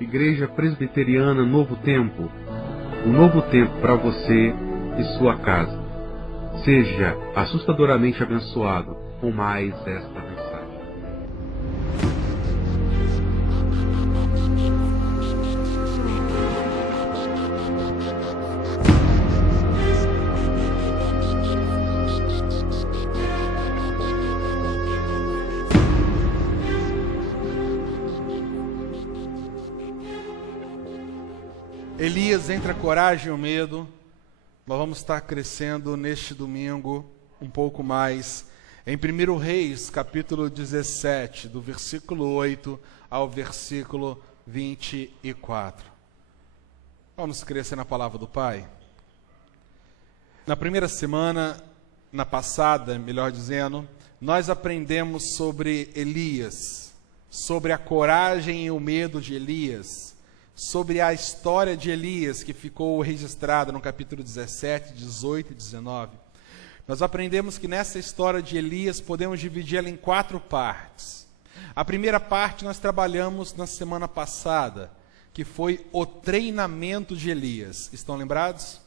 Igreja Presbiteriana Novo Tempo, um novo tempo para você e sua casa. Seja assustadoramente abençoado com mais esta mensagem. Elias, entre a coragem e o medo, nós vamos estar crescendo neste domingo um pouco mais em 1 Reis, capítulo 17, do versículo 8 ao versículo 24. Vamos crescer na palavra do Pai? Na primeira semana, na passada, melhor dizendo, nós aprendemos sobre Elias, sobre a coragem e o medo de Elias, sobre a história de Elias, que ficou registrada no capítulo 17, 18 e 19. Nós aprendemos que nessa história de Elias podemos dividi-la em 4 partes. A primeira parte nós trabalhamos na semana passada, que foi o treinamento de Elias. Estão lembrados?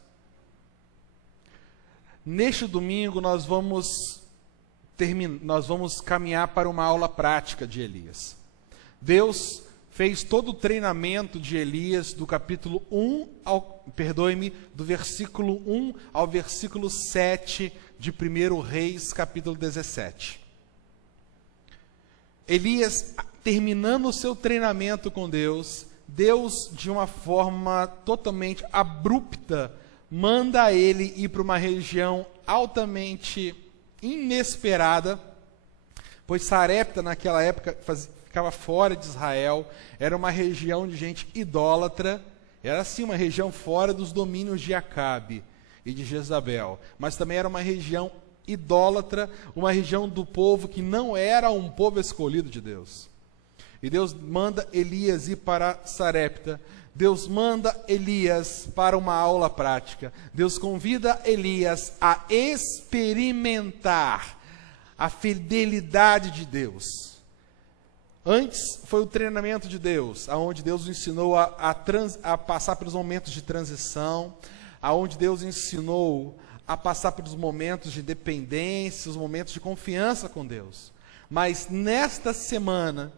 Neste domingo nós vamos caminhar para uma aula prática de Elias. Deus fez todo o treinamento de Elias do capítulo 1 do versículo 1 ao versículo 7 de 1 Reis, capítulo 17. Elias, terminando o seu treinamento com Deus, Deus, de uma forma totalmente abrupta, manda ele ir para uma região altamente inesperada, pois Sarepta, naquela época, ficava fora de Israel, era uma região de gente idólatra, era assim uma região fora dos domínios de Acabe e de Jezabel, mas também era uma região idólatra, uma região do povo que não era um povo escolhido de Deus. E Deus manda Elias ir para Sarepta, Deus manda Elias para uma aula prática, Deus convida Elias a experimentar a fidelidade de Deus. Antes foi o treinamento de Deus, onde Deus o ensinou a passar pelos momentos de transição, onde Deus ensinou a passar pelos momentos de dependência, os momentos de confiança com Deus. Mas nesta semana,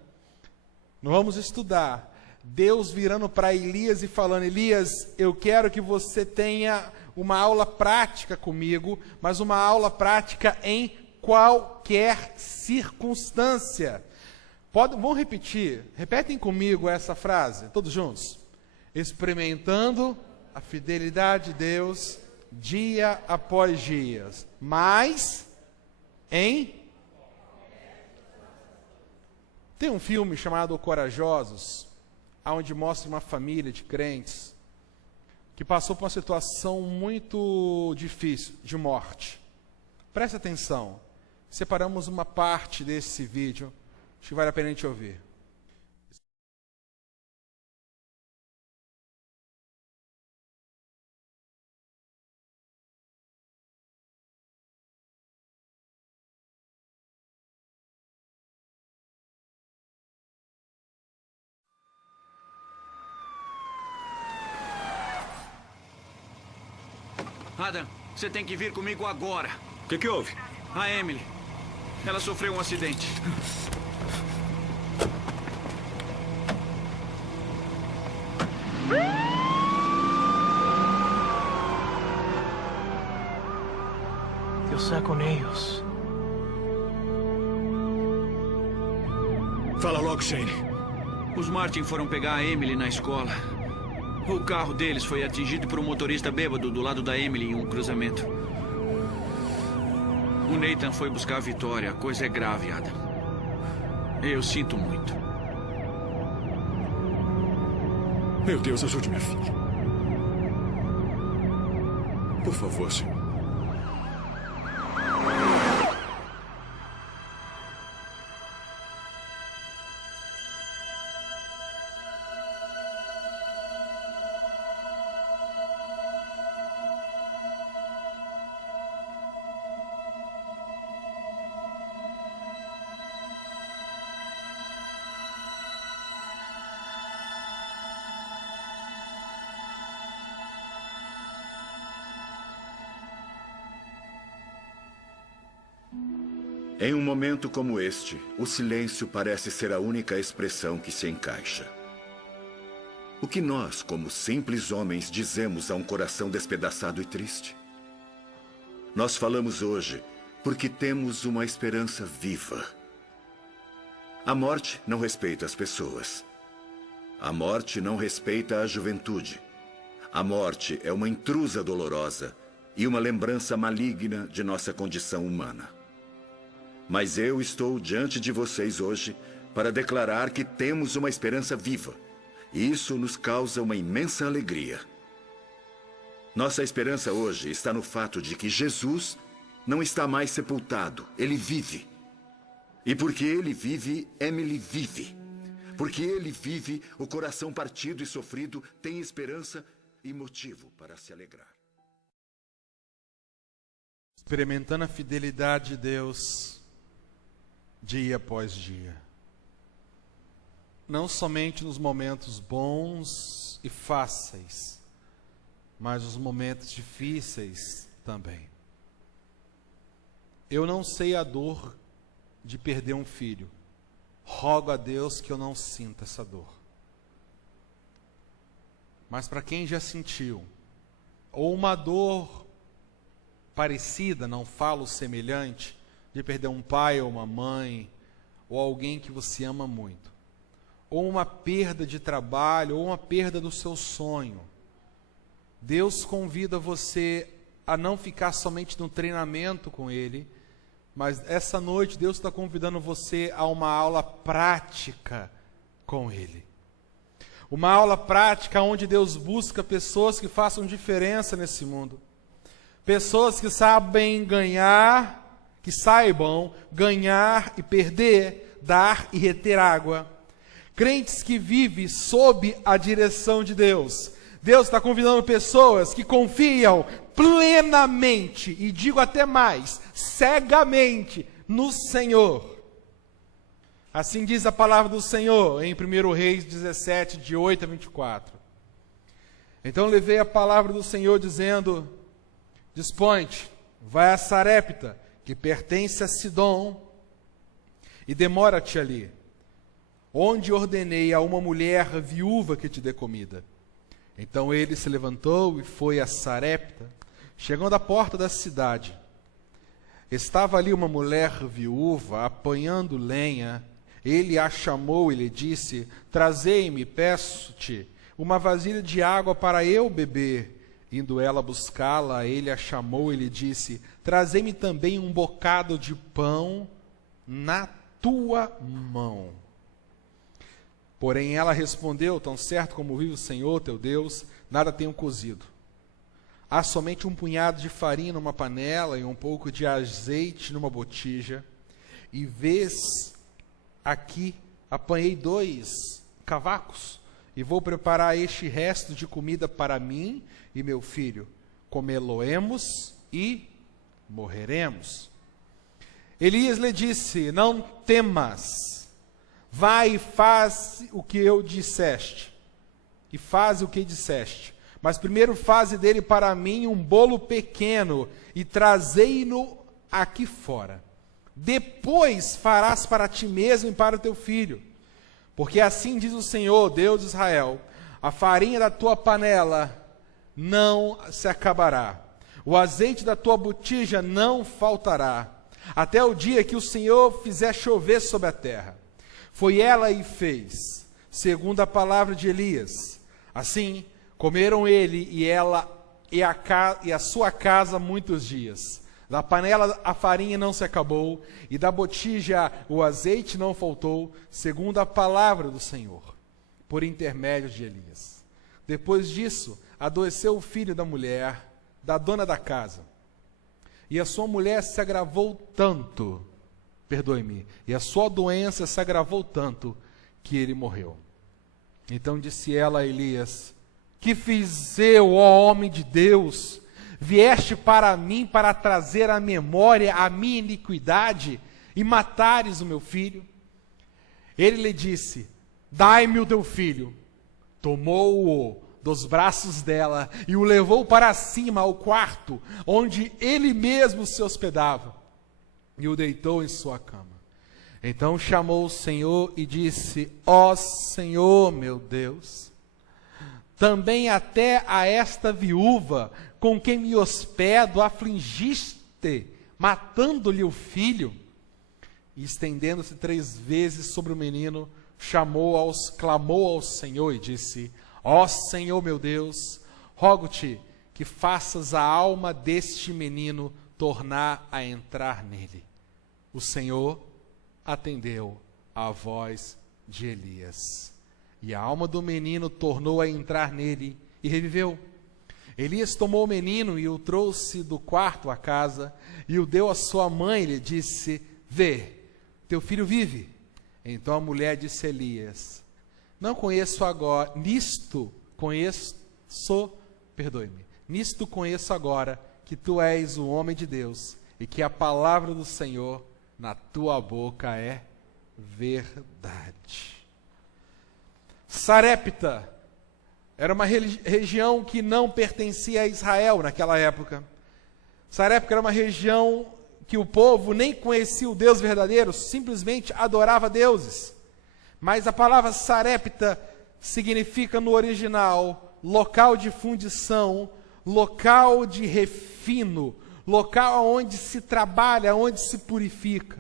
nós vamos estudar Deus virando para Elias e falando: Elias, eu quero que você tenha uma aula prática comigo, mas uma aula prática em qualquer circunstância. Vamos repetir, repetem comigo essa frase, todos juntos. Experimentando a fidelidade de Deus dia após dia, mas Tem um filme chamado Corajosos, onde mostra uma família de crentes que passou por uma situação muito difícil, de morte. Preste atenção, separamos uma parte desse vídeo, acho que vale a pena a gente ouvir. Adam, você tem que vir comigo agora. O que houve? A Emily. Ela sofreu um acidente. Dios está con ellos. Fala logo, Shane. Os Martin foram pegar a Emily na escola. O carro deles foi atingido por um motorista bêbado do lado da Emily em um cruzamento. O Nathan foi buscar a Vitória. A coisa é grave, Adam. Eu sinto muito. Meu Deus, ajude minha filha. Por favor, senhor. Em um momento como este, o silêncio parece ser a única expressão que se encaixa. O que nós, como simples homens, dizemos a um coração despedaçado e triste? Nós falamos hoje porque temos uma esperança viva. A morte não respeita as pessoas. A morte não respeita a juventude. A morte é uma intrusa dolorosa e uma lembrança maligna de nossa condição humana. Mas eu estou diante de vocês hoje para declarar que temos uma esperança viva. E isso nos causa uma imensa alegria. Nossa esperança hoje está no fato de que Jesus não está mais sepultado, ele vive. E porque ele vive, Emily vive. Porque ele vive, o coração partido e sofrido tem esperança e motivo para se alegrar. Experimentando a fidelidade de Deus, dia após dia. Não somente nos momentos bons e fáceis, mas nos momentos difíceis também. Eu não sei a dor de perder um filho. Rogo a Deus que eu não sinta essa dor. Mas para quem já sentiu, ou uma dor parecida, não falo semelhante, de perder um pai ou uma mãe, ou alguém que você ama muito, ou uma perda de trabalho, ou uma perda do seu sonho, Deus convida você a não ficar somente no treinamento com Ele, mas essa noite Deus está convidando você a uma aula prática com Ele. Uma aula prática onde Deus busca pessoas que façam diferença nesse mundo. Pessoas que sabem ganhar, que saibam ganhar e perder, dar e reter água. Crentes que vivem sob a direção de Deus. Deus está convidando pessoas que confiam plenamente, e digo até mais, cegamente, no Senhor. Assim diz a palavra do Senhor, em 1 Reis 17, de 8 a 24. Então levei a palavra do Senhor dizendo: dispõe-te, vai a Sarepta, que pertence a Sidom, e demora-te ali, onde ordenei a uma mulher viúva que te dê comida. Então ele se levantou e foi a Sarepta. Chegando à porta da cidade, estava ali uma mulher viúva apanhando lenha. Ele a chamou e lhe disse: trazei-me, peço-te, uma vasilha de água para eu beber. Indo ela buscá-la, ele a chamou e lhe disse: trazei-me também um bocado de pão na tua mão. Porém ela respondeu: tão certo como vive o Senhor teu Deus, nada tenho cozido. Há somente um punhado de farinha numa panela e um pouco de azeite numa botija. E vês, aqui apanhei 2 cavacos e vou preparar este resto de comida para mim e meu filho. Comê-lo-emos e morreremos. Elias lhe disse: não temas, vai e faz o que eu disseste. E faz o que disseste. Mas primeiro faze dele para mim um bolo pequeno e trazei-no aqui fora. Depois farás para ti mesmo e para o teu filho. Porque assim diz o Senhor, Deus de Israel: a farinha da tua panela não se acabará, o azeite da tua botija não faltará, até o dia que o Senhor fizer chover sobre a terra. Foi ela e fez, segundo a palavra de Elias. Assim, comeram ele e ela e a sua casa muitos dias. Da panela a farinha não se acabou, e da botija o azeite não faltou, segundo a palavra do Senhor, por intermédio de Elias. Depois disso, adoeceu o filho da mulher, da dona da casa. E a sua mulher se agravou tanto, e a sua doença se agravou tanto, que ele morreu. Então disse ela a Elias: que fiz eu, ó homem de Deus? Vieste para mim para trazer à memória a minha iniquidade e matares o meu filho? Ele lhe disse: dai-me o teu filho. Tomou-o dos braços dela e o levou para cima ao quarto, onde ele mesmo se hospedava. e o deitou em sua cama. Então chamou o Senhor e disse: ó Senhor meu Deus, também até a esta viúva com quem me hospedo afligiste, matando-lhe o filho. E estendendo-se 3 vezes sobre o menino, clamou ao Senhor e disse: ó Senhor meu Deus, rogo-te que faças a alma deste menino tornar a entrar nele. O Senhor atendeu à voz de Elias, e a alma do menino tornou a entrar nele e reviveu. Elias tomou o menino e o trouxe do quarto à casa, e o deu à sua mãe e lhe disse: vê, teu filho vive. Então a mulher disse a Elias: nisto conheço agora que tu és o homem de Deus, e que a palavra do Senhor na tua boca é verdade. Sarepta era uma região que não pertencia a Israel naquela época. Sarepta era uma região que o povo nem conhecia o Deus verdadeiro, simplesmente adorava deuses. Mas a palavra Sarepta significa no original local de fundição, local de refino, local onde se trabalha, onde se purifica.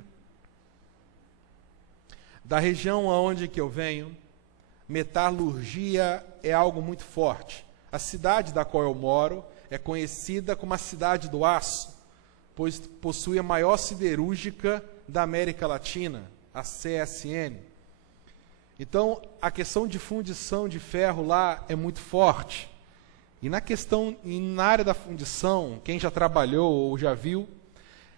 Da região aonde que eu venho, metalurgia é algo muito forte. A cidade da qual eu moro é conhecida como a cidade do aço, pois possui a maior siderúrgica da América Latina, a CSN. Então, a questão de fundição de ferro lá é muito forte. E na área da fundição, quem já trabalhou ou já viu,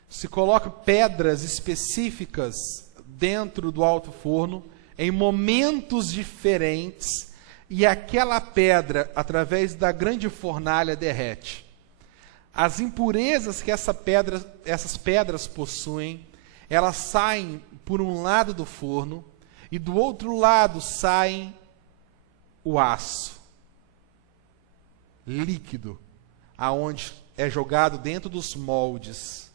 se coloca pedras específicas dentro do alto forno, em momentos diferentes, e aquela pedra, através da grande fornalha, derrete. As impurezas que essas pedras possuem, elas saem por um lado do forno, e do outro lado saem o aço líquido, aonde é jogado dentro dos moldes,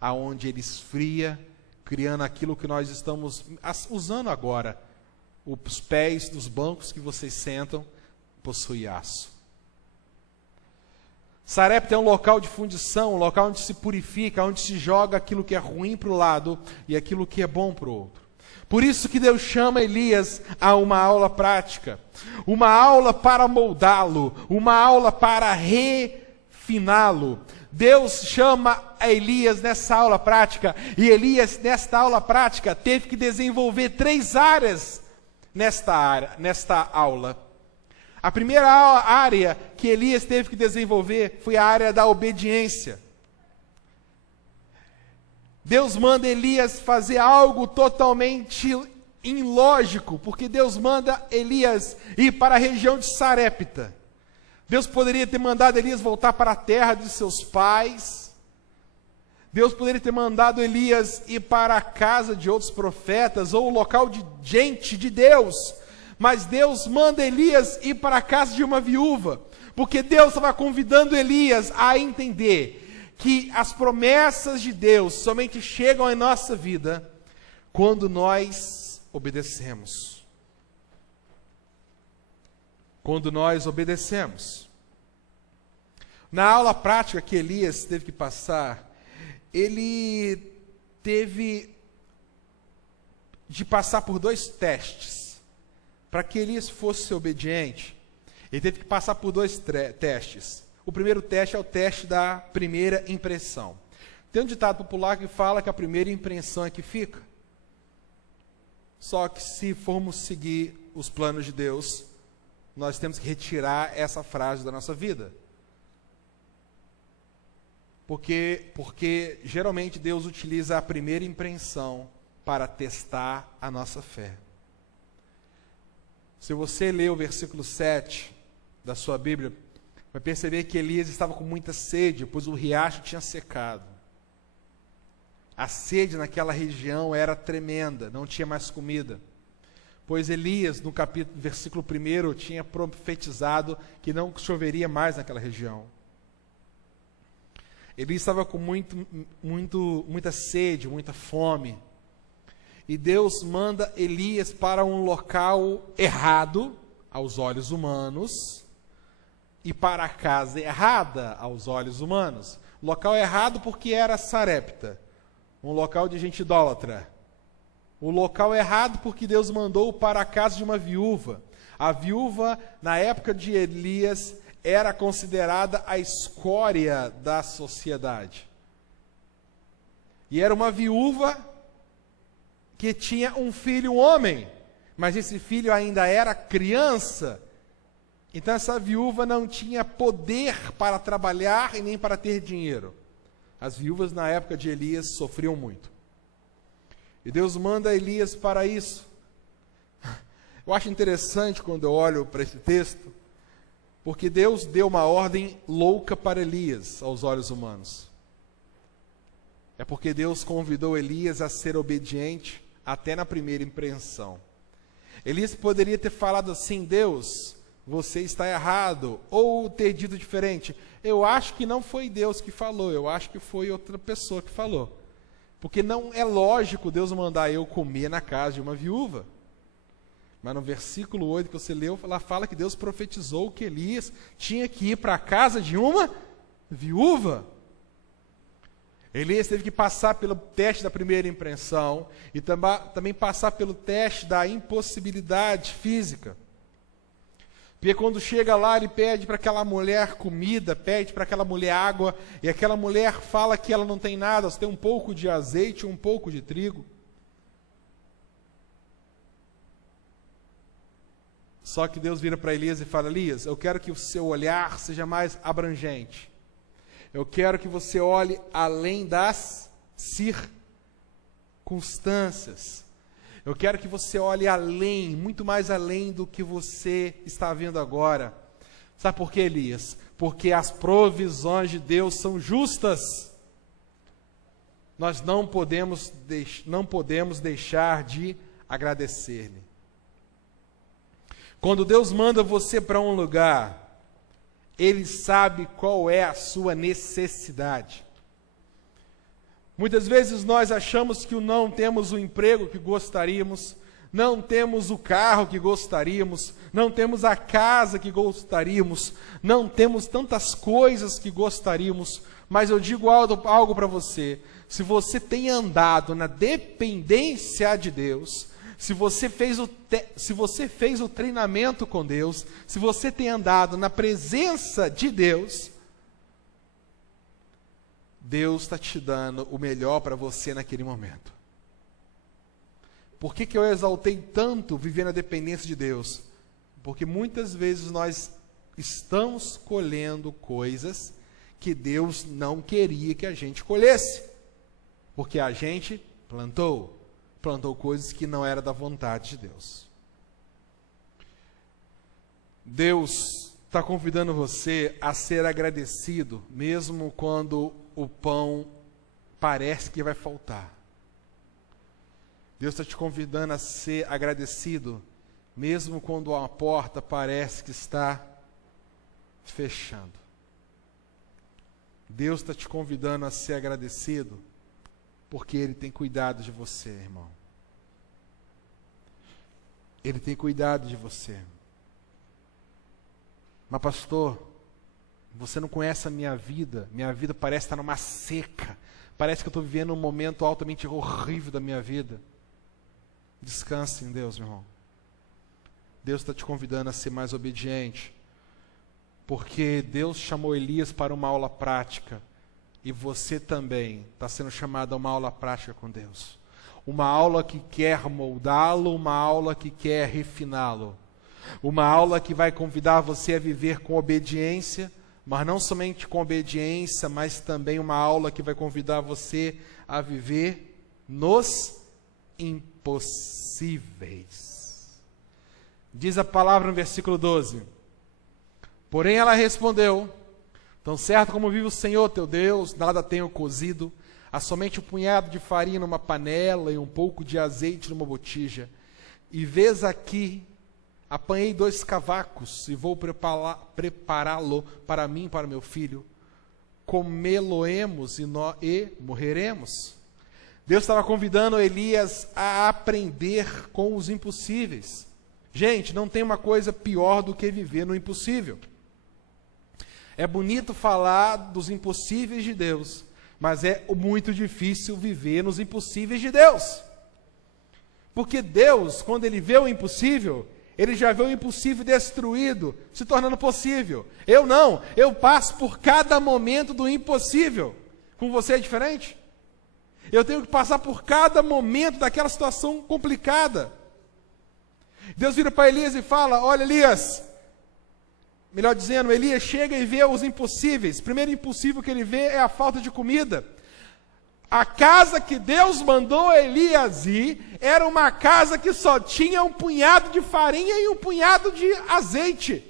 aonde ele esfria, criando aquilo que nós estamos usando agora. Os pés dos bancos que vocês sentam possuem aço. Sarepta é um local de fundição, um local onde se purifica, onde se joga aquilo que é ruim para o lado e aquilo que é bom para o outro. Por isso que Deus chama Elias a uma aula prática, uma aula para moldá-lo, uma aula para refiná-lo. Deus chama a Elias nessa aula prática, e Elias, nesta aula prática, teve que desenvolver 3 áreas nesta aula. A primeira área que Elias teve que desenvolver foi a área da obediência. Deus manda Elias fazer algo totalmente ilógico, porque Deus manda Elias ir para a região de Sarepta. Deus poderia ter mandado Elias voltar para a terra de seus pais. Deus poderia ter mandado Elias ir para a casa de outros profetas, ou o local de gente de Deus. Mas Deus manda Elias ir para a casa de uma viúva, porque Deus estava convidando Elias a entender que as promessas de Deus somente chegam em nossa vida quando nós obedecemos. Quando nós obedecemos. Na aula prática que Elias teve que passar, ele teve de passar por 2 testes. Para que Elias fosse obediente, ele teve que passar por 2 testes. O primeiro teste é o teste da primeira impressão. Tem um ditado popular que fala que a primeira impressão é que fica. Só que se formos seguir os planos de Deus, nós temos que retirar essa frase da nossa vida. Porque geralmente Deus utiliza a primeira impressão para testar a nossa fé. Se você ler o versículo 7 da sua Bíblia, vai perceber que Elias estava com muita sede, pois o riacho tinha secado. A sede naquela região era tremenda, não tinha mais comida. Pois Elias, no versículo 1, tinha profetizado que não choveria mais naquela região. Elias estava com muita sede, muita fome. E Deus manda Elias para um local errado aos olhos humanos e para a casa errada aos olhos humanos. Local errado porque era Sarepta, um local de gente idólatra. O local errado porque Deus mandou para a casa de uma viúva. A viúva, na época de Elias, era considerada a escória da sociedade. E era uma viúva que tinha um filho homem, mas esse filho ainda era criança. Então essa viúva não tinha poder para trabalhar e nem para ter dinheiro. As viúvas na época de Elias sofriam muito. E Deus manda Elias para isso. Eu acho interessante quando eu olho para esse texto, porque Deus deu uma ordem louca para Elias aos olhos humanos. É porque Deus convidou Elias a ser obediente até na primeira impressão. Elias poderia ter falado assim: Deus, você está errado, ou ter dito diferente. Eu acho que não foi Deus que falou, eu acho que foi outra pessoa que falou. Porque não é lógico Deus mandar eu comer na casa de uma viúva. Mas no versículo 8 que você leu, lá fala que Deus profetizou que Elias tinha que ir para a casa de uma viúva. Elias teve que passar pelo teste da primeira impressão e também passar pelo teste da impossibilidade física. Porque quando chega lá, ele pede para aquela mulher comida, pede para aquela mulher água, e aquela mulher fala que ela não tem nada, só tem um pouco de azeite e um pouco de trigo. Só que Deus vira para Elias e fala: Elias, eu quero que o seu olhar seja mais abrangente. Eu quero que você olhe além das circunstâncias. Eu quero que você olhe além, muito mais além do que você está vendo agora. Sabe por quê, Elias? Porque as provisões de Deus são justas. Nós não podemos deixar de agradecer-lhe. Quando Deus manda você para um lugar, Ele sabe qual é a sua necessidade. Muitas vezes nós achamos que não temos o emprego que gostaríamos, não temos o carro que gostaríamos, não temos a casa que gostaríamos, não temos tantas coisas que gostaríamos, mas eu digo algo para você: se você tem andado na dependência de Deus, se você fez o treinamento com Deus, se você tem andado na presença de Deus, Deus está te dando o melhor para você naquele momento. Por que eu exaltei tanto viver na dependência de Deus? Porque muitas vezes nós estamos colhendo coisas que Deus não queria que a gente colhesse. Porque a gente plantou coisas que não era da vontade de Deus. Deus está convidando você a ser agradecido, mesmo quando o pão parece que vai faltar. Deus está te convidando a ser agradecido, mesmo quando a porta parece que está fechando. Deus está te convidando a ser agradecido, porque Ele tem cuidado de você, irmão. Ele tem cuidado de você. Mas pastor, você não conhece a minha vida parece estar numa seca, parece que eu estou vivendo um momento altamente horrível da minha vida. Descanse em Deus, meu irmão. Deus está te convidando a ser mais obediente, porque Deus chamou Elias para uma aula prática, e você também está sendo chamado a uma aula prática com Deus. Uma aula que quer moldá-lo, uma aula que quer refiná-lo. Uma aula que vai convidar você a viver com obediência, mas não somente com obediência, mas também uma aula que vai convidar você a viver nos impossíveis. Diz a palavra no versículo 12: porém ela respondeu: tão certo como vive o Senhor teu Deus, nada tenho cozido, há somente um punhado de farinha numa panela e um pouco de azeite numa botija. E vês aqui, apanhei 2 cavacos e vou prepará-lo para mim e para meu filho. comê-lo-emos e morreremos. Deus estava convidando Elias a aprender com os impossíveis. Gente, não tem uma coisa pior do que viver no impossível. É bonito falar dos impossíveis de Deus, mas é muito difícil viver nos impossíveis de Deus. Porque Deus, quando Ele vê o impossível, Ele já vê o impossível destruído, se tornando possível. Eu não, eu passo por cada momento do impossível. Com você é diferente? Eu tenho que passar por cada momento daquela situação complicada. Deus vira para Elias e fala: olha, Elias, melhor dizendo, Elias chega e vê os impossíveis. O primeiro impossível que ele vê é a falta de comida. A casa que Deus mandou Elias ir era uma casa que só tinha um punhado de farinha e um punhado de azeite.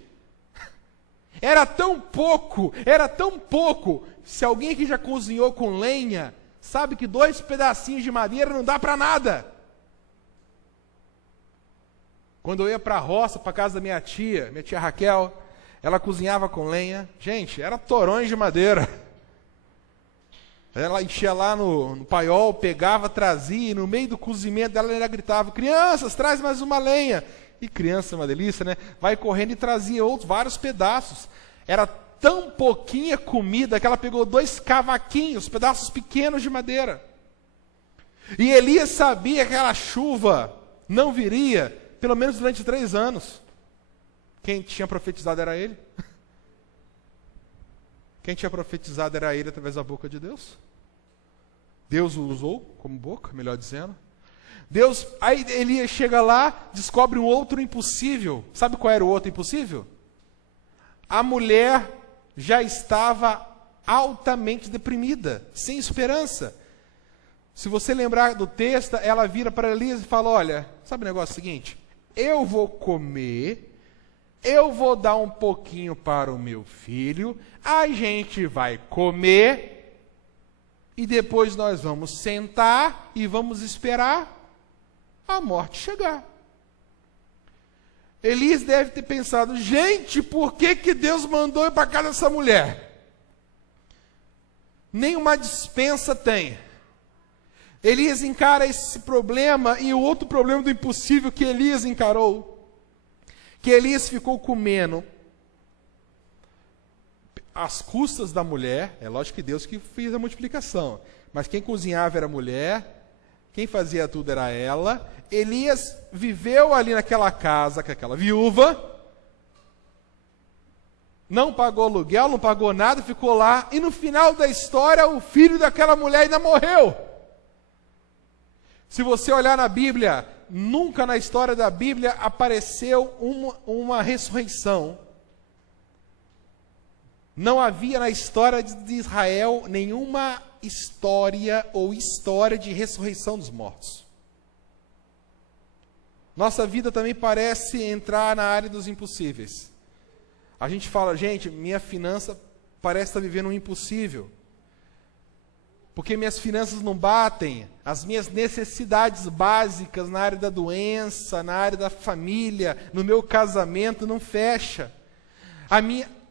Era tão pouco. Se alguém aqui já cozinhou com lenha, sabe que 2 pedacinhos de madeira não dá para nada. Quando eu ia para a roça, para a casa da minha tia Raquel, ela cozinhava com lenha. Gente, era torões de madeira. Ela enchia lá no paiol, pegava, trazia, e no meio do cozimento dela, ela gritava: crianças, traz mais uma lenha. E criança é uma delícia, né? Vai correndo e trazia vários pedaços. Era tão pouquinha comida que ela pegou 2 cavaquinhos, pedaços pequenos de madeira. E Elias sabia que aquela chuva não viria, pelo menos durante 3 anos. Quem tinha profetizado era ele. Quem tinha profetizado era ele através da boca de Deus. Deus o usou como boca, melhor dizendo. Aí Elias chega lá, descobre um outro impossível. Sabe qual era o outro impossível? A mulher já estava altamente deprimida, sem esperança. Se você lembrar do texto, ela vira para Elias e fala: olha, sabe o negócio seguinte? Eu vou comer, eu vou dar um pouquinho para o meu filho, a gente vai comer, e depois nós vamos sentar e vamos esperar a morte chegar. Elias deve ter pensado: gente, por que Deus mandou ir para casa dessa mulher? Nenhuma dispensa tem. Elias encara esse problema, e o outro problema do impossível que Elias encarou, que Elias ficou comendo às custas da mulher. É lógico que Deus que fez a multiplicação, mas quem cozinhava era a mulher, quem fazia tudo era ela. Elias viveu ali naquela casa com aquela viúva, não pagou aluguel, não pagou nada, ficou lá, e no final da história o filho daquela mulher ainda morreu. Se você olhar na Bíblia, nunca na história da Bíblia apareceu uma ressurreição. Não havia na história de Israel nenhuma história de ressurreição dos mortos. Nossa vida também parece entrar na área dos impossíveis. A gente fala: gente, minha finança parece estar vivendo um impossível. Porque minhas finanças não batem, as minhas necessidades básicas na área da doença, na área da família, no meu casamento não fecha.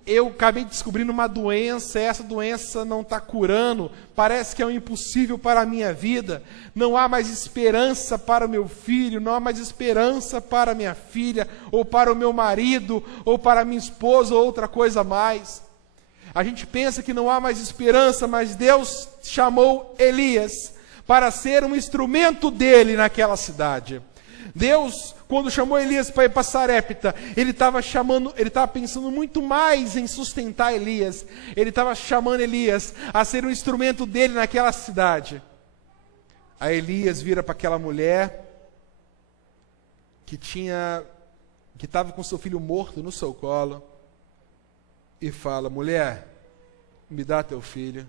Eu acabei descobrindo uma doença, essa doença não está curando, parece que é um impossível para a minha vida, não há mais esperança para o meu filho, não há mais esperança para a minha filha, ou para o meu marido, ou para a minha esposa, ou outra coisa mais. A gente pensa que não há mais esperança, mas Deus chamou Elias para ser um instrumento dele naquela cidade. Deus, quando chamou Elias para ir para Sarepta, ele estava pensando muito mais em sustentar Elias. Ele estava chamando Elias a ser um instrumento dele naquela cidade. Aí Elias vira para aquela mulher que estava com seu filho morto no seu colo e fala: mulher, me dá teu filho.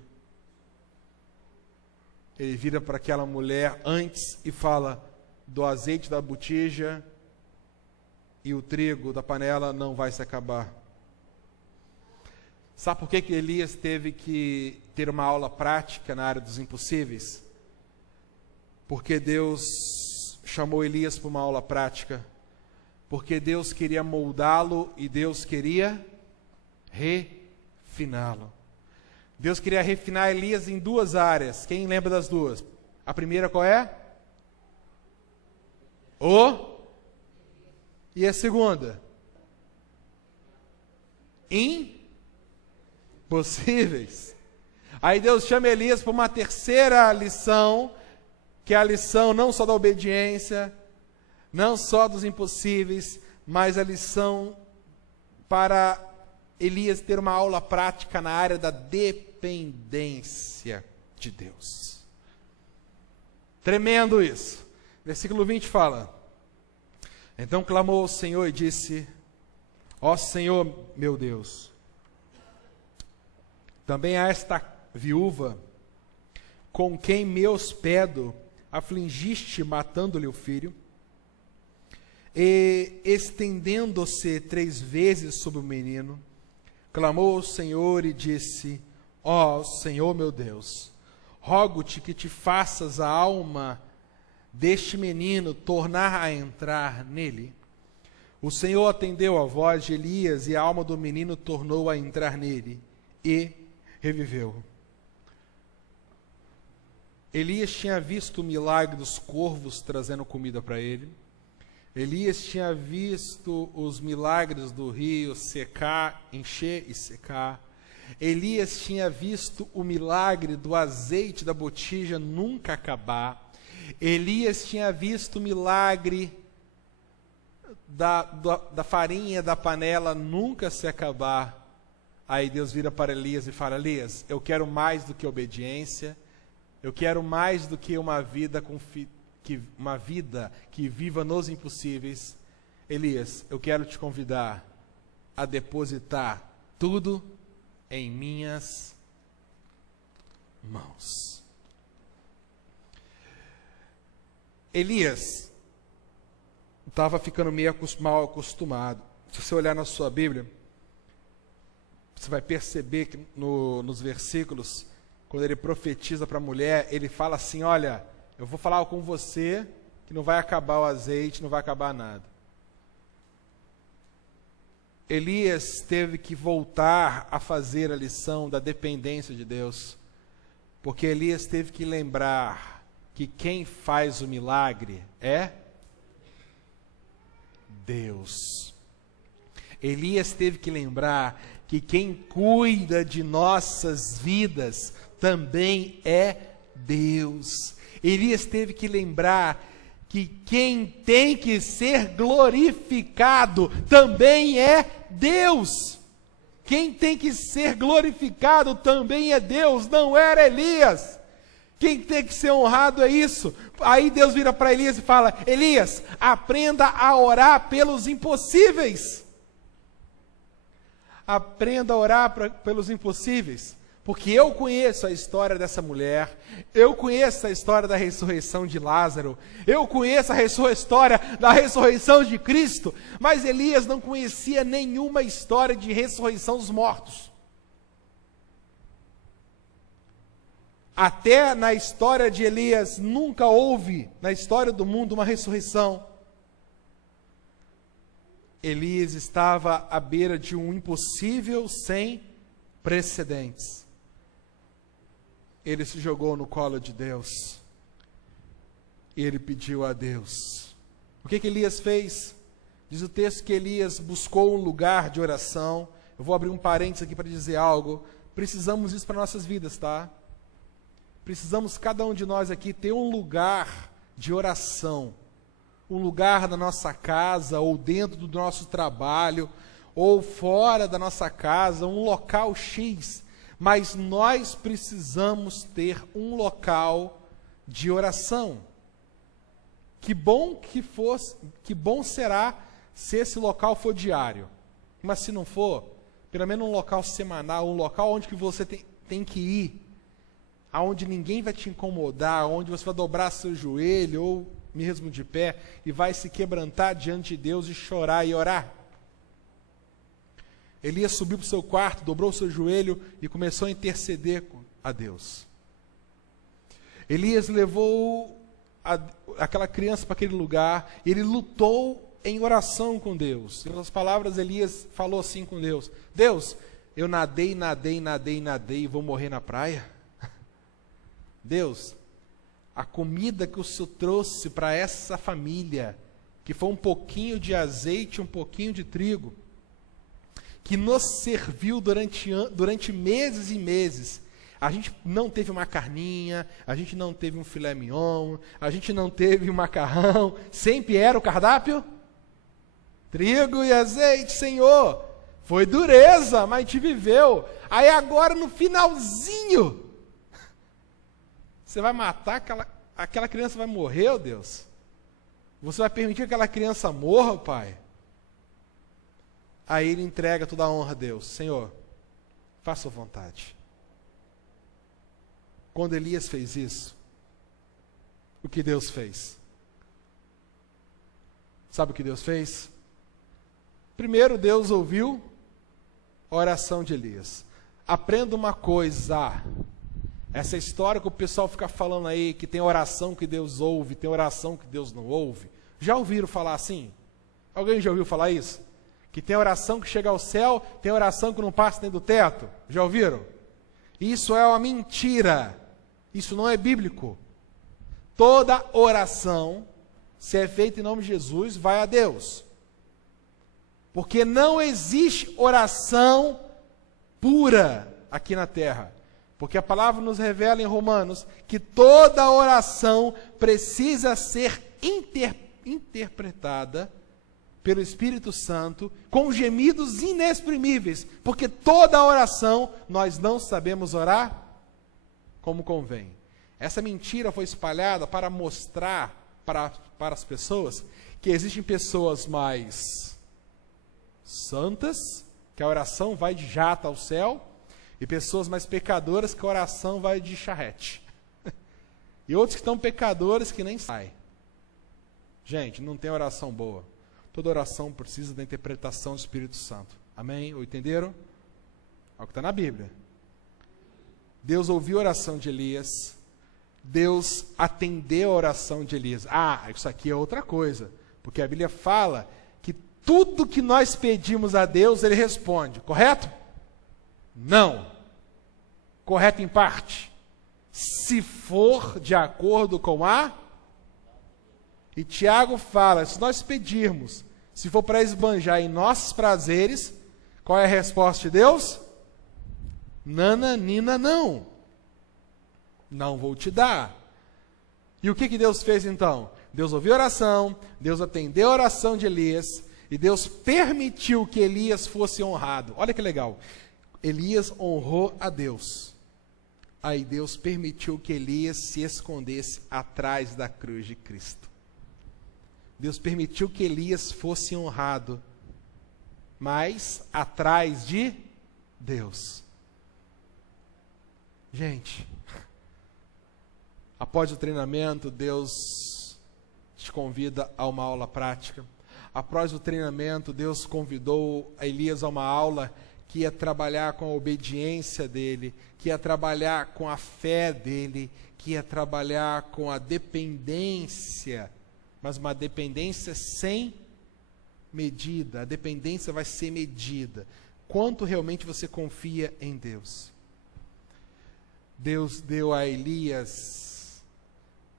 Ele vira para aquela mulher antes e fala: do azeite da botija e o trigo da panela não vai se acabar. Sabe por que Elias teve que ter uma aula prática na área dos impossíveis? Porque Deus chamou Elias para uma aula prática. Porque Deus queria moldá-lo e Deus queria refiná-lo. Deus queria refinar Elias em duas áreas. Quem lembra das duas? A primeira qual é? E a segunda? Impossíveis. Aí Deus chama Elias para uma terceira lição, que é a lição não só da obediência, não só dos impossíveis, mas a lição para Elias ter uma aula prática na área da dependência de Deus. Tremendo isso. Versículo 20 fala: então clamou ao Senhor e disse: ó Senhor meu Deus, também a esta viúva, com quem me hospedo, afligiste matando-lhe o filho, e estendendo-se 3 vezes sobre o menino, clamou ao Senhor e disse: ó Senhor meu Deus, rogo-te que te faças a alma deste menino tornar a entrar nele. O Senhor atendeu a voz de Elias, e a alma do menino tornou a entrar nele, e reviveu. Elias tinha visto o milagre dos corvos trazendo comida para ele. Elias tinha visto os milagres do rio secar, encher e secar. Elias tinha visto o milagre do azeite da botija nunca acabar. Elias tinha visto o milagre da farinha da panela nunca se acabar. Aí Deus vira para Elias e fala: Elias, eu quero mais do que obediência, eu quero mais do que uma vida que viva nos impossíveis. Elias, eu quero te convidar a depositar tudo em minhas mãos. Elias estava ficando meio mal acostumado. Se você olhar na sua Bíblia, você vai perceber que nos versículos, quando ele profetiza para a mulher, ele fala assim: olha, eu vou falar com você que não vai acabar o azeite, não vai acabar nada. Elias teve que voltar a fazer a lição da dependência de Deus, porque Elias teve que lembrar que quem faz o milagre é Deus. Elias teve que lembrar que quem cuida de nossas vidas também é Deus. Elias teve que lembrar que quem tem que ser glorificado também é Deus. Quem tem que ser glorificado também é Deus, não era Elias. Quem tem que ser honrado é isso. Aí Deus vira para Elias e fala: Elias, aprenda a orar pelos impossíveis. Aprenda a orar pelos impossíveis. Porque eu conheço a história dessa mulher, eu conheço a história da ressurreição de Lázaro, eu conheço a história da ressurreição de Cristo, mas Elias não conhecia nenhuma história de ressurreição dos mortos. Até na história de Elias, nunca houve, na história do mundo, uma ressurreição. Elias estava à beira de um impossível sem precedentes. Ele se jogou no colo de Deus. E ele pediu a Deus. O que Elias fez? Diz o texto que Elias buscou um lugar de oração. Eu vou abrir um parênteses aqui para dizer algo. Precisamos disso para nossas vidas, tá? Precisamos, cada um de nós aqui, ter um lugar de oração. Um lugar na nossa casa, ou dentro do nosso trabalho, ou fora da nossa casa, um local X. Mas nós precisamos ter um local de oração. Que bom será se esse local for diário. Mas se não for, pelo menos um local semanal, um local onde que você tem que ir, aonde ninguém vai te incomodar, onde você vai dobrar seu joelho, ou mesmo de pé, e vai se quebrantar diante de Deus e chorar e orar. Elias subiu para o seu quarto, dobrou o seu joelho e começou a interceder a Deus. Elias levou aquela criança para aquele lugar, ele lutou em oração com Deus. Em outras palavras, Elias falou assim com Deus: Deus, eu nadei e vou morrer na praia? Deus, a comida que o Senhor trouxe para essa família, que foi um pouquinho de azeite, um pouquinho de trigo, que nos serviu durante meses e meses. A gente não teve uma carninha, a gente não teve um filé mignon, a gente não teve um macarrão, sempre era o cardápio? Trigo e azeite, Senhor. Foi dureza, mas a gente viveu. Aí agora no finalzinho, você vai matar aquela criança, vai morrer, ó Deus? Você vai permitir que aquela criança morra, Pai? Aí ele entrega toda a honra a Deus. Senhor, faça a vontade. Quando Elias fez isso, o que Deus fez? Sabe o que Deus fez? Primeiro, Deus ouviu a oração de Elias. Aprenda uma coisa. Essa história que o pessoal fica falando aí, que tem oração que Deus ouve, tem oração que Deus não ouve. Já ouviram falar assim? Alguém já ouviu falar isso? Que tem oração que chega ao céu, tem oração que não passa dentro do teto. Já ouviram? Isso é uma mentira. Isso não é bíblico. Toda oração, se é feita em nome de Jesus, vai a Deus. Porque não existe oração pura aqui na terra. Porque a palavra nos revela em Romanos que toda oração precisa ser interpretada pelo Espírito Santo com gemidos inexprimíveis. Porque toda oração nós não sabemos orar como convém. Essa mentira foi espalhada para mostrar para as pessoas que existem pessoas mais santas, que a oração vai de jato ao céu, e pessoas mais pecadoras, que a oração vai de charrete. E outros que estão pecadores que nem saem. Gente, não tem oração boa. Toda oração precisa da interpretação do Espírito Santo. Amém? Ou entenderam? É o que está na Bíblia. Deus ouviu a oração de Elias. Deus atendeu a oração de Elias. Ah, isso aqui é outra coisa. Porque a Bíblia fala que tudo que nós pedimos a Deus, Ele responde. Correto? Não. Correto em parte. Se for de acordo com a... E Tiago fala, se nós pedirmos, se for para esbanjar em nossos prazeres, qual é a resposta de Deus? Nananina, não. Não vou te dar. E o que Deus fez então? Deus ouviu a oração, Deus atendeu a oração de Elias, e Deus permitiu que Elias fosse honrado. Olha que legal. Elias honrou a Deus. Aí Deus permitiu que Elias se escondesse atrás da cruz de Cristo. Deus permitiu que Elias fosse honrado, mas atrás de Deus. Gente, após o treinamento, Deus te convida a uma aula prática. Após o treinamento, Deus convidou a Elias a uma aula que ia trabalhar com a obediência dele, que ia trabalhar com a fé dele, que ia trabalhar com a dependência, mas uma dependência sem medida. A dependência vai ser medida. Quanto realmente você confia em Deus? Deus deu a Elias,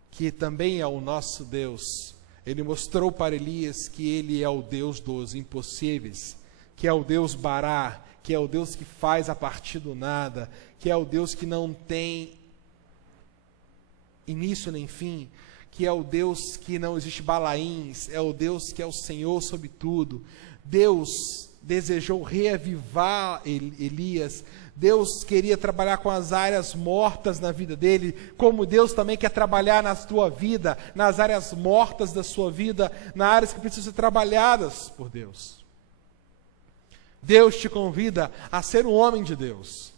que também é o nosso Deus. Ele mostrou para Elias que ele é o Deus dos impossíveis, que é o Deus Bará, que é o Deus que faz a partir do nada, que é o Deus que não tem início nem fim, que é o Deus que não existe balaíns, é o Deus que é o Senhor sobre tudo. Deus desejou reavivar Elias. Deus queria trabalhar com as áreas mortas na vida dele, como Deus também quer trabalhar na tua vida, nas áreas mortas da sua vida, nas áreas que precisam ser trabalhadas por Deus. Deus te convida a ser um homem de Deus.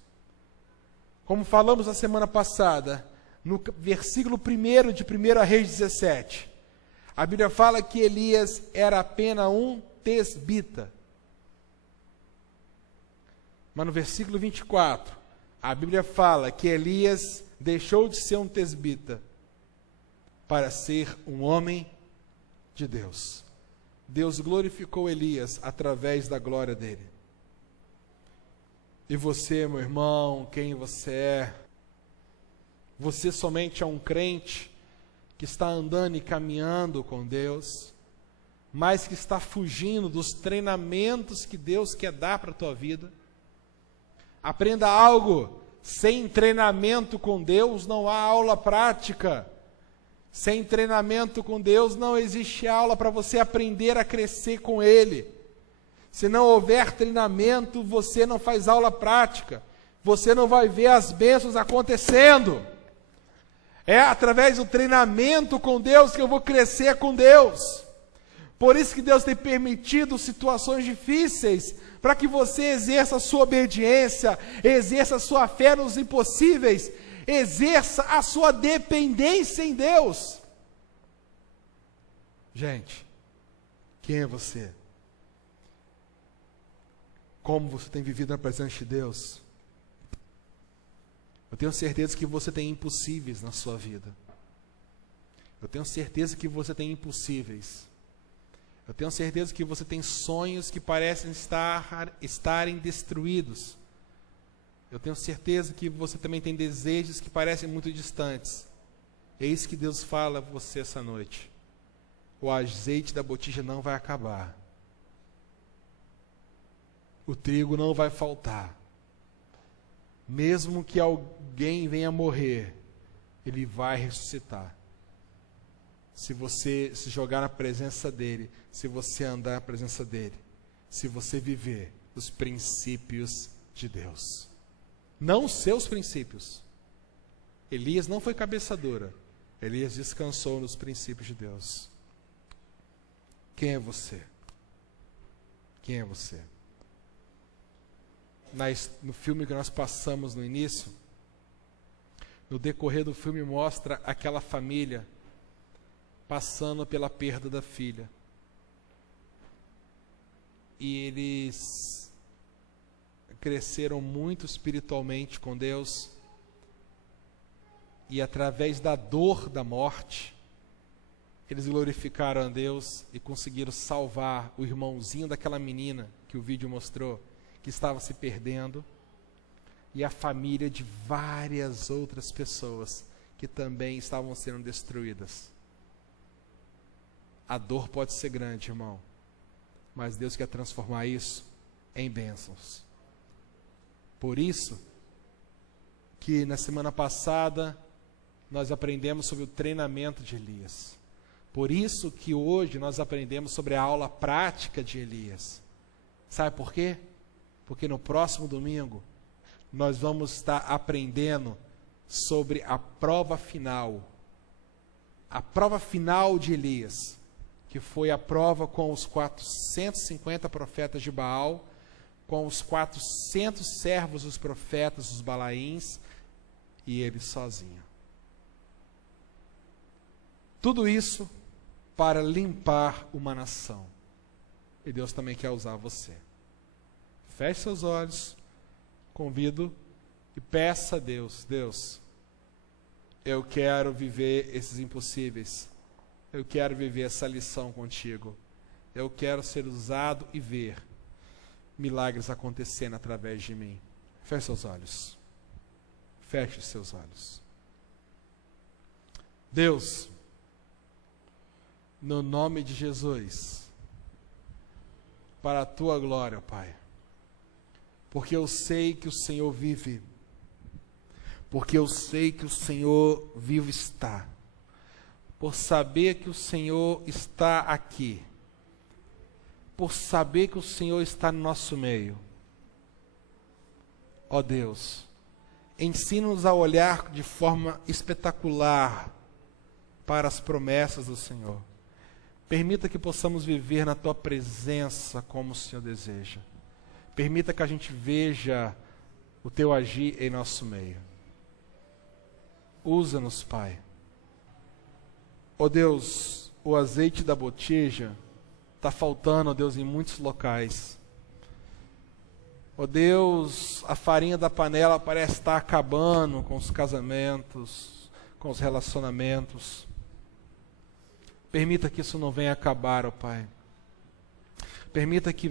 Como falamos na semana passada, no versículo 1 de 1 Reis 17, a Bíblia fala que Elias era apenas um tesbita. Mas no versículo 24, a Bíblia fala que Elias deixou de ser um tesbita para ser um homem de Deus. Deus glorificou Elias através da glória dele. E você, meu irmão, quem você é? Você somente é um crente que está andando e caminhando com Deus, mas que está fugindo dos treinamentos que Deus quer dar para a tua vida? Aprenda algo: sem treinamento com Deus não há aula prática. Sem treinamento com Deus não existe aula para você aprender a crescer com Ele. Se não houver treinamento, você não faz aula prática. Você não vai ver as bênçãos acontecendo. É através do treinamento com Deus que eu vou crescer com Deus. Por isso que Deus tem permitido situações difíceis, para que você exerça a sua obediência, exerça a sua fé nos impossíveis, exerça a sua dependência em Deus. Gente, quem é você? Como você tem vivido na presença de Deus? Eu tenho certeza que você tem impossíveis na sua vida. Eu tenho certeza que você tem impossíveis. Eu tenho certeza que você tem sonhos que parecem estarem destruídos. Eu tenho certeza que você também tem desejos que parecem muito distantes. É isso que Deus fala a você essa noite. O azeite da botija não vai acabar. O trigo não vai faltar. Mesmo que alguém venha morrer, ele vai ressuscitar. Se você se jogar na presença dele, se você andar na presença dele, se você viver os princípios de Deus. Não os seus princípios. Elias não foi cabeça dura. Elias descansou nos princípios de Deus. Quem é você? Quem é você? No filme que nós passamos no início, no decorrer do filme mostra aquela família passando pela perda da filha. E eles cresceram muito espiritualmente com Deus. E através da dor da morte, eles glorificaram a Deus e conseguiram salvar o irmãozinho daquela menina que o vídeo mostrou, que estava se perdendo, e a família de várias outras pessoas que também estavam sendo destruídas. A dor pode ser grande, irmão, mas Deus quer transformar isso em bênçãos. Por isso que na semana passada nós aprendemos sobre o treinamento de Elias. Por isso que hoje nós aprendemos sobre a aula prática de Elias. Sabe por quê? Porque no próximo domingo nós vamos estar aprendendo sobre a prova final. A prova final de Elias, que foi a prova com os 450 profetas de Baal, com os 400 servos dos profetas, os Balaíns, e ele sozinho. Tudo isso para limpar uma nação. E Deus também quer usar você. Feche seus olhos, convido e peça a Deus: Deus, eu quero viver esses impossíveis. Eu quero viver essa lição contigo. Eu quero ser usado e ver milagres acontecendo através de mim. Feche seus olhos. Feche seus olhos. Deus, no nome de Jesus, para a tua glória, Pai, porque eu sei que o Senhor vive, porque eu sei que o Senhor vivo está, por saber que o Senhor está aqui, por saber que o Senhor está no nosso meio. Ó Deus, ensina-nos a olhar de forma espetacular para as promessas do Senhor. Permita que possamos viver na tua presença como o Senhor deseja. Permita que a gente veja o teu agir em nosso meio. Usa-nos, Pai. Ó Deus, o azeite da botija está faltando, ó Deus, em muitos locais. Ó Deus, a farinha da panela parece estar acabando com os casamentos, com os relacionamentos. Permita que isso não venha acabar, ó Pai. Permita que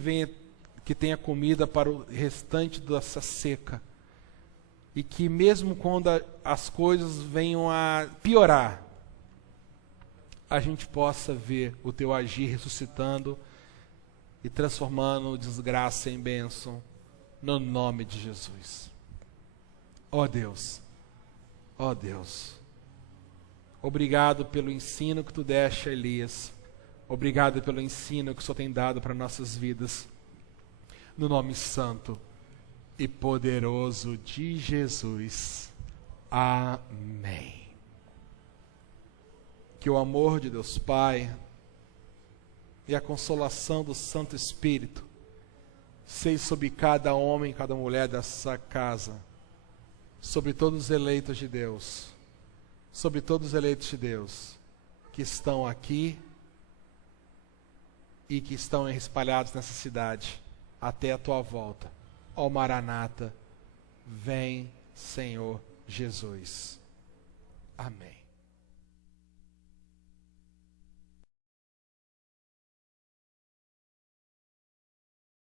que tenha comida para o restante dessa seca. E que mesmo quando as coisas venham a piorar, a gente possa ver o teu agir ressuscitando e transformando desgraça em bênção, no nome de Jesus. Ó Deus, obrigado pelo ensino que tu deste a Elias, obrigado pelo ensino que o Senhor tem dado para nossas vidas, no nome santo e poderoso de Jesus. Amém. Que o amor de Deus Pai e a consolação do Santo Espírito seja sobre cada homem e cada mulher dessa casa, sobre todos os eleitos de Deus, que estão aqui e que estão espalhados nessa cidade, até a tua volta. Ó Maranata, vem, Senhor Jesus. Amém.